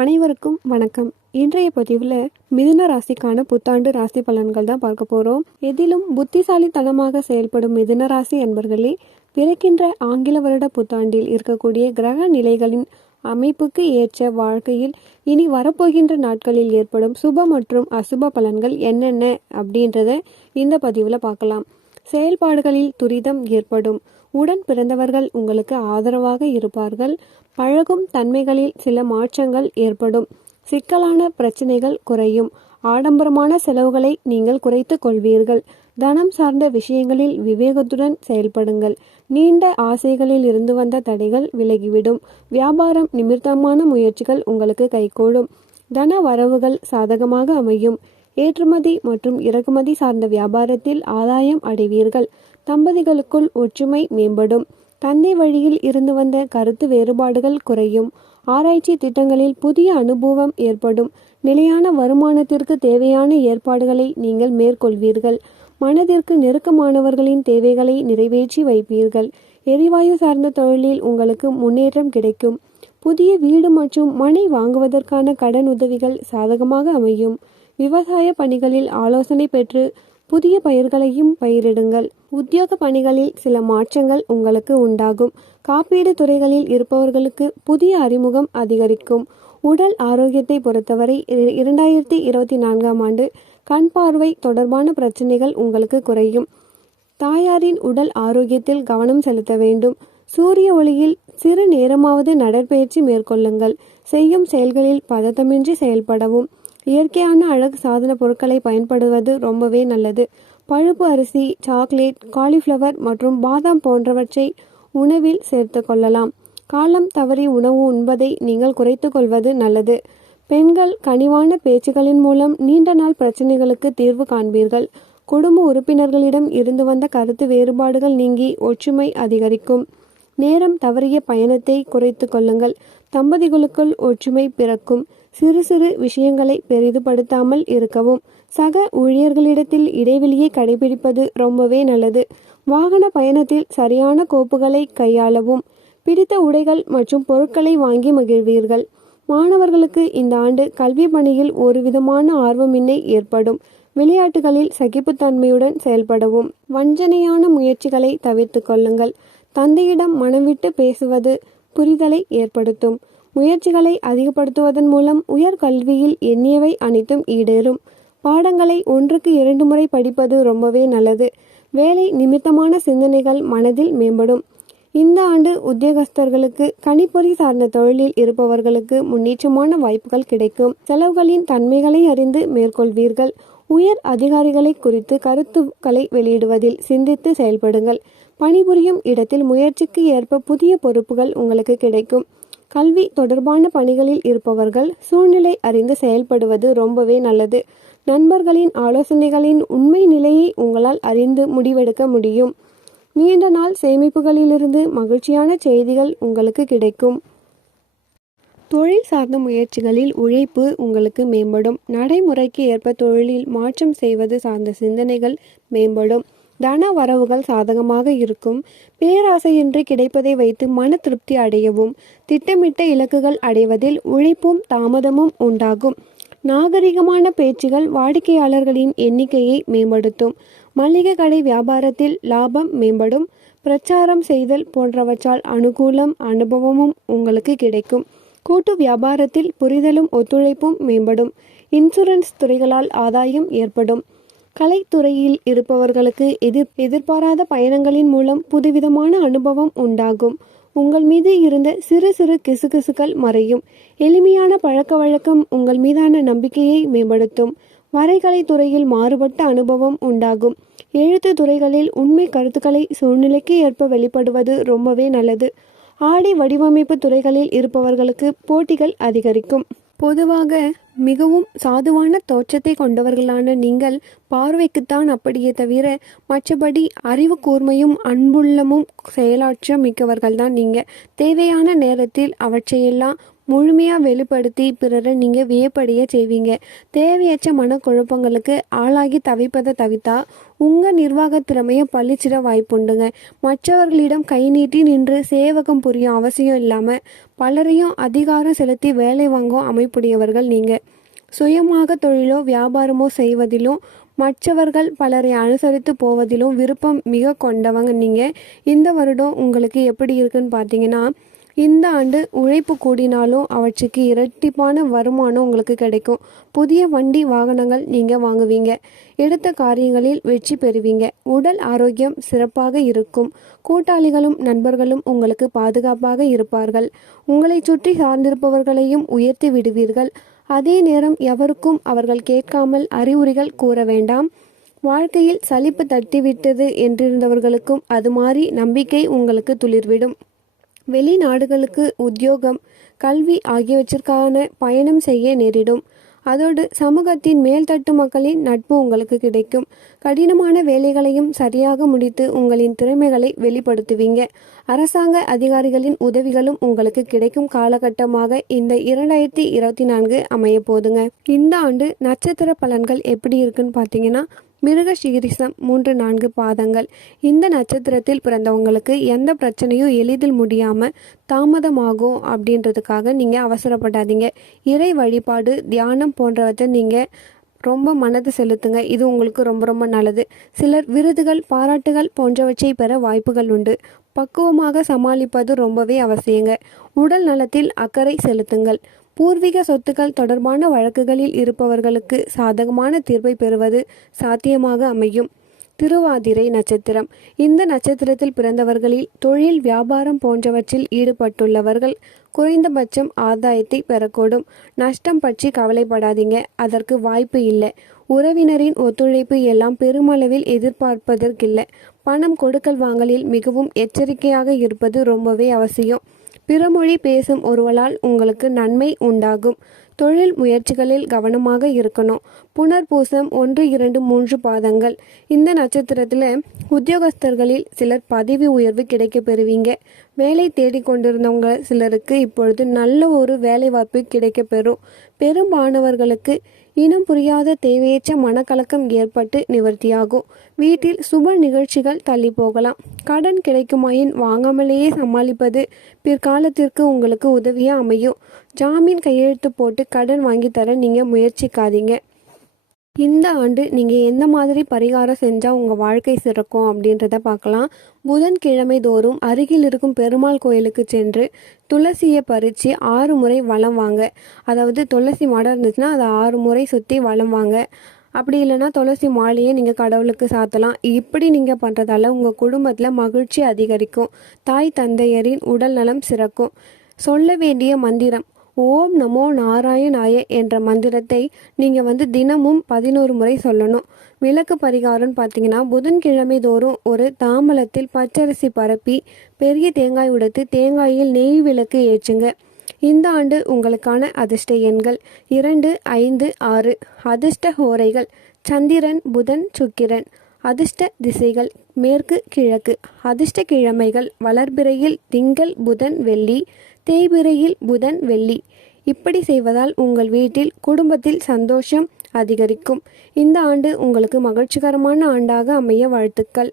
அனைவருக்கும் வணக்கம். இன்றைய பதிவில் மிதுன ராசிக்கான புத்தாண்டு ராசி பலன்கள் தான் பார்க்க போகிறோம் எதிலும் புத்திசாலித்தனமாக செயல்படும் மிதுன ராசி என்பர்களே பிறக்கின்ற ஆங்கில வருட புத்தாண்டில் இருக்கக்கூடிய கிரக நிலைகளின் அமைப்புக்கு ஏற்ற வாழ்க்கையில் இனி வரப்போகின்ற நாட்களில் ஏற்படும் சுப மற்றும் அசுப பலன்கள் என்னென்ன அப்படின்றத இந்த பதிவில் பார்க்கலாம். செயல்பாடுகளில் துரிதம் ஏற்படும். உடன் பிறந்தவர்கள் உங்களுக்கு ஆதரவாக இருப்பார்கள். பழகும் தன்மைகளில் சில மாற்றங்கள் ஏற்படும். சிக்கலான பிரச்சனைகள் குறையும். ஆடம்பரமான செலவுகளை நீங்கள் குறைத்துக் கொள்வீர்கள். தனம் சார்ந்த விஷயங்களில் விவேகத்துடன் செயல்படுங்கள். நீண்ட ஆசைகளில் இருந்து வந்த தடைகள் விலகிவிடும். வியாபாரம் நிமித்தமான முயற்சிகள் உங்களுக்கு கைகூடும். தன வரவுகள் சாதகமாக அமையும். ஏற்றுமதி மற்றும் இறக்குமதி சார்ந்த வியாபாரத்தில் ஆதாயம் அடைவீர்கள். தம்பதிகளுக்குள் ஒற்றுமை மேம்படும். தந்தை வழியில் இருந்து வந்த கருத்து வேறுபாடுகள் குறையும். ஆராய்ச்சி திட்டங்களில் புதிய அனுபவம் ஏற்படும். நிலையான வருமானத்திற்கு தேவையான ஏற்பாடுகளை நீங்கள் மேற்கொள்வீர்கள். மனதிற்கு நெருக்கமானவர்களின் தேவைகளை நிறைவேற்றி வைப்பீர்கள். எரிவாயு சார்ந்த தொழிலில் உங்களுக்கு முன்னேற்றம் கிடைக்கும். புதிய வீடு மற்றும் மனை வாங்குவதற்கான கடன் உதவிகள் சாதகமாக அமையும். விவசாய பணிகளில் ஆலோசனை பெற்று புதிய பயிர்களையும் பயிரிடுங்கள். உத்தியோக பணிகளில் சில மாற்றங்கள் உங்களுக்கு உண்டாகும். காப்பீடு துறைகளில் இருப்பவர்களுக்கு புதிய அறிமுகம் அதிகரிக்கும். உடல் ஆரோக்கியத்தை பொறுத்தவரை இரண்டாயிரத்தி இருபத்தி நான்காம் ஆண்டு கண் பார்வை தொடர்பான பிரச்சனைகள் உங்களுக்கு குறையும். தாயாரின் உடல் ஆரோக்கியத்தில் கவனம் செலுத்த வேண்டும். சூரிய ஒளியில் சிறு நேரமாவது நடைபயிற்சி மேற்கொள்ளுங்கள். செய்யும் செயல்களில் பதட்டமின்றி செயல்படவும். இயற்கையான அழகு சாதன பொருட்களை பயன்படுவது ரொம்பவே நல்லது. பழுப்பு அரிசி சாக்லேட் காலிஃப்ளவர் மற்றும் பாதாம் போன்றவற்றை உணவில் சேர்த்து கொள்ளலாம். காலம் தவறி உணவு உண்பதை நீங்கள் குறைத்து கொள்வது நல்லது. பெண்கள் கனிவான பேச்சுகளின் மூலம் நீண்ட நாள் பிரச்சனைகளுக்கு தீர்வு காண்பீர்கள். குடும்ப உறுப்பினர்களிடம் இருந்து வந்த கருத்து வேறுபாடுகள் நீங்கி ஒற்றுமை அதிகரிக்கும். நேரம் தவறிய பயணத்தை குறைத்து கொள்ளுங்கள். தம்பதிகளுக்குள் ஒற்றுமை பிறக்கும். சிறு சிறு விஷயங்களை பெரிதுபடுத்தாமல் இருக்கவும். சக ஊழியர்களிடத்தில் இடைவெளியை கடைபிடிப்பது ரொம்பவே நல்லது. வாகன பயணத்தில் சரியான கோப்புகளை கையாளவும். பிடித்த உடைகள் மற்றும் பொருட்களை வாங்கி மகிழ்வீர்கள். மாணவர்களுக்கு இந்த ஆண்டு கல்வி பணியில் ஒரு விதமான ஆர்வமின்மை ஏற்படும். விளையாட்டுகளில் சகிப்புத்தன்மையுடன் செயல்படவும். வஞ்சனையான முயற்சிகளை தவிர்த்து கொள்ளுங்கள். தந்தையிடம் மனம் விட்டு பேசுவது புரிதலை ஏற்படுத்தும். முயற்சிகளை அதிகப்படுத்துவதன் மூலம் உயர் கல்வியில் எண்ணியவை அனைத்தும் ஈடேறும். பாடங்களை ஒன்றுக்கு இரண்டு முறை படிப்பது ரொம்பவே நல்லது. வேலை நிமித்தமான சிந்தனைகள் மனதில் மேம்படும். இந்த ஆண்டு உத்தியோகஸ்தர்களுக்கு கணிப்பொறி சார்ந்த தொழிலில் இருப்பவர்களுக்கு முன்னேற்றமான வாய்ப்புகள் கிடைக்கும். செலவுகளின் தன்மைகளை அறிந்து மேற்கொள்வீர்கள். உயர் அதிகாரிகளை குறித்து கருத்துக்களை வெளியிடுவதில் சிந்தித்து செயல்படுங்கள். பணிபுரியும் இடத்தில் முயற்சிக்கு ஏற்ப புதிய பொறுப்புகள் உங்களுக்கு கிடைக்கும். கல்வி தொடர்பான பணிகளில் இருப்பவர்கள் சூழ்நிலை அறிந்து செயல்படுவது ரொம்பவே நல்லது. நண்பர்களின் ஆலோசனைகளின் உண்மை நிலையை உங்களால் அறிந்து முடிவெடுக்க முடியும். நீண்ட நாள் சேமிப்புகளிலிருந்து மகிழ்ச்சியான செய்திகள் உங்களுக்கு கிடைக்கும். தொழில் சார்ந்த முயற்சிகளில் உழைப்பு உங்களுக்கு மேம்படும். நடைமுறைக்கு ஏற்ப தொழிலில் மாற்றம் செய்வது சார்ந்த சிந்தனைகள் மேம்படும். தன வரவுகள் சாதகமாக இருக்கும். பேராசையின்றி கிடைப்பதை வைத்து மன திருப்தி அடையவும் திட்டமிட்ட இலக்குகள் அடைவதில் உழைப்பும் தாமதமும் உண்டாகும். நாகரிகமான பேச்சுகள் வாடிக்கையாளர்களின் எண்ணிக்கையை மேம்படுத்தும். மளிகை கடை வியாபாரத்தில் லாபம் மேம்படும். பிரச்சாரம் செய்தல் போன்றவற்றால் அனுகூலம் அனுபவமும் உங்களுக்கு கிடைக்கும். கூட்டு வியாபாரத்தில் புரிதலும் ஒத்துழைப்பும் மேம்படும். இன்சூரன்ஸ் துறைகளால் ஆதாயம் ஏற்படும். கலைத்துறையில் இருப்பவர்களுக்கு எதிர் எதிர்பாராத பயணங்களின் மூலம் புதுவிதமான அனுபவம் உண்டாகும். உங்கள் மீது இருந்த சிறு சிறு கிசுகிசுக்கள் மறையும். எளிமையான பழக்க வழக்கம் உங்கள் மீதான நம்பிக்கையை மேம்படுத்தும். வரைகலை துறையில் மாறுபட்ட அனுபவம் உண்டாகும். எழுத்து துறைகளில் உண்மை கருத்துக்களை சூழ்நிலைக்கு ஏற்ப வெளிப்படுவது ரொம்பவே நல்லது. ஆடை வடிவமைப்பு துறைகளில் இருப்பவர்களுக்கு போட்டிகள் அதிகரிக்கும். பொதுவாக மிகவும் சாதுவான தோற்றத்தை கொண்டவர்களான நீங்கள் பார்வைக்குத்தான் அப்படியே தவிர மற்றபடி அறிவு கூர்மையும் அன்புள்ளமும் செயலாற்ற மிக்கவர்கள்தான் நீங்கள் தேவையான நேரத்தில் அவற்றையெல்லாம் முழுமையாக வெளிப்படுத்தி பிறரை நீங்கள் வியப்படைய செய்வீங்க. தேவையற்ற மனக்குழப்பங்களுக்கு ஆளாகி தவிப்பதை தவித்தா உங்கள் நிர்வாக திறமையை பழிச்சிட வாய்ப்புண்டுங்க. மற்றவர்களிடம் கை நீட்டி நின்று சேவகம் புரியும் அவசியம் இல்லாமல் பலரையும் அதிகாரம் செலுத்தி வேலை வாங்கும் அமைப்புடையவர்கள் நீங்கள் சுயமாக தொழிலோ வியாபாரமோ செய்வதிலும் மற்றவர்கள் பலரை அனுசரித்து போவதிலும் விருப்பம் மிக கொண்டவங்க நீங்கள் இந்த வருடம் உங்களுக்கு எப்படி இருக்குன்னு பார்த்தீங்கன்னா இந்த ஆண்டு உழைப்பு கூடினாலும் அவற்றுக்கு இரட்டிப்பான வருமானம் உங்களுக்கு கிடைக்கும். புதிய வண்டி வாகனங்கள் நீங்கள் வாங்குவீங்க. எடுத்த காரியங்களில் வெற்றி பெறுவீங்க. உடல் ஆரோக்கியம் சிறப்பாக இருக்கும். கூட்டாளிகளும் நண்பர்களும் உங்களுக்கு பாதுகாப்பாக இருப்பார்கள். உங்களை சுற்றி சார்ந்திருப்பவர்களையும் உயர்த்தி விடுவீர்கள். அதே நேரம் எவருக்கும் அவர்கள் கேட்காமல் அறிவுரைகள் கூற வேண்டாம். வாழ்க்கையில் சலிப்பு தட்டிவிட்டது என்றிருந்தவர்களுக்கும் அது மாதிரி நம்பிக்கை உங்களுக்கு துளிர்விடும். வெளிநாடுகளுக்கு உத்தியோகம் கல்வி ஆகியவற்றிற்கான பயணம் செய்ய நேரிடும். அதோடு சமூகத்தின் மேல்தட்டு மக்களின் நட்பு உங்களுக்கு கிடைக்கும். கடினமான வேலைகளையும் சரியாக முடித்து உங்களின் திறமைகளை வெளிப்படுத்துவீங்க. அரசாங்க அதிகாரிகளின் உதவிகளும் உங்களுக்கு கிடைக்கும் காலகட்டமாக இந்த இரண்டாயிரத்தி இருபத்தி நான்கு அமைய போதுங்க இந்த ஆண்டு நட்சத்திர பலன்கள் எப்படி இருக்குன்னு பார்த்தீங்கன்னா மிருக சீரிசம் மூன்று நான்கு பாதங்கள். இந்த நட்சத்திரத்தில் பிறந்தவங்களுக்கு எந்த பிரச்சனையும் எளிதில் முடியாமல் தாமதமாகும் அப்படின்றதுக்காக நீங்கள் அவசரப்படாதீங்க. இறை வழிபாடு தியானம் போன்றவற்றை நீங்கள் ரொம்ப மனது செலுத்துங்க. இது உங்களுக்கு ரொம்ப ரொம்ப நல்லது. சிலர் விருதுகள் பாராட்டுகள் போன்றவற்றை பெற வாய்ப்புகள் உண்டு. பக்குவமாக சமாளிப்பது ரொம்பவே அவசியங்க. உடல் நலத்தில் அக்கறை செலுத்துங்கள். பூர்வீக சொத்துக்கள் தொடர்பான வழக்குகளில் இருப்பவர்களுக்கு சாதகமான தீர்ப்பை பெறுவது சாத்தியமாக அமையும். திருவாதிரை நட்சத்திரம். இந்த நட்சத்திரத்தில் பிறந்தவர்களில் தொழில் வியாபாரம் போன்றவற்றில் ஈடுபட்டுள்ளவர்கள் குறைந்தபட்சம் ஆதாயத்தை பெறக்கூடும். நஷ்டம் பற்றி கவலைப்படாதீங்க. அதற்கு வாய்ப்பு இல்லை. உறவினரின் ஒத்துழைப்பு எல்லாம் பெருமளவில் எதிர்பார்ப்பதற்கில்லை. பணம் கொடுக்கல் வாங்கலில் மிகவும் எச்சரிக்கையாக இருப்பது ரொம்பவே அவசியம். பிறமொழி பேசும் ஒருவளால் உங்களுக்கு நன்மை உண்டாகும். தொழில் முயற்சிகளில் கவனமாக இருக்கணும். புனர்பூசம் ஒன்று இரண்டு மூன்று பாதங்கள். இந்த நட்சத்திரத்தில் உத்தியோகஸ்தர்களில் சிலர் பதவி உயர்வு கிடைக்க பெறுவீங்க வேலை தேடிக்கொண்டிருந்தவங்க சிலருக்கு இப்பொழுது நல்ல ஒரு வேலை வாய்ப்பு கிடைக்க பெறும் பெரும்பானவர்களுக்கு இனம் புரியாத தேவையற்ற மனக்கலக்கம் ஏற்பட்டு நிவர்த்தியாகும். வீட்டில் சுப நிகழ்ச்சிகள் தள்ளி போகலாம். கடன் கிடைக்குமாயின் வாங்காமலேயே சமாளிப்பது பிற்காலத்திற்கு உங்களுக்கு உதவியாக அமையும். ஜாமீன் கையெழுத்து போட்டு கடன் வாங்கி தர நீங்கள் முயற்சிக்காதீங்க. இந்த ஆண்டு நீங்கள் எந்த மாதிரி பரிகாரம் செஞ்சால் உங்கள் வாழ்க்கை சிறக்கும் அப்படின்றத பார்க்கலாம். புதன்கிழமை தோறும் அருகில் இருக்கும் பெருமாள் கோயிலுக்கு சென்று துளசியை பறித்து ஆறு முறை வளம் வாங்க. அதாவது துளசி மாடம் இருந்துச்சுன்னா அதை ஆறு முறை சுற்றி வளம் வாங்க. அப்படி இல்லைன்னா துளசி மாலையை நீங்கள் கடவுளுக்கு சாத்தலாம். இப்படி நீங்கள் பண்ணுறதால உங்கள் குடும்பத்தில் மகிழ்ச்சி அதிகரிக்கும். தாய் தந்தையரின் உடல் நலம் சிறக்கும். சொல்ல வேண்டிய மந்திரம் ஓம் நமோ நாராயணாய என்ற மந்திரத்தை நீங்கள் வந்து தினமும் பதினோரு முறை சொல்லணும். விளக்கு பரிகாரம்னு பார்த்தீங்கன்னா புதன்கிழமை தோறும் ஒரு தாம்பலத்தில் பச்சரிசி பரப்பி பெரிய தேங்காய் உடைத்து தேங்காயில் நெய் விளக்கு ஏற்றுங்க. இந்த ஆண்டு உங்களுக்கான அதிர்ஷ்ட எண்கள் இரண்டு ஐந்து ஆறு. அதிர்ஷ்ட ஹோரைகள் சந்திரன் புதன் சுக்கிரன். அதிர்ஷ்ட திசைகள் மேற்கு கிழக்கு. அதிர்ஷ்ட கிழமைகள் வளர்பிறையில் திங்கள் புதன் வெள்ளி. தேய்பிறையில் புதன் வெள்ளி. இப்படி செய்வதால் உங்கள் வீட்டில் குடும்பத்தில் சந்தோஷம் அதிகரிக்கும். இந்த ஆண்டு உங்களுக்கு மகிழ்ச்சிகரமான ஆண்டாக அமைய வாழ்த்துக்கள்.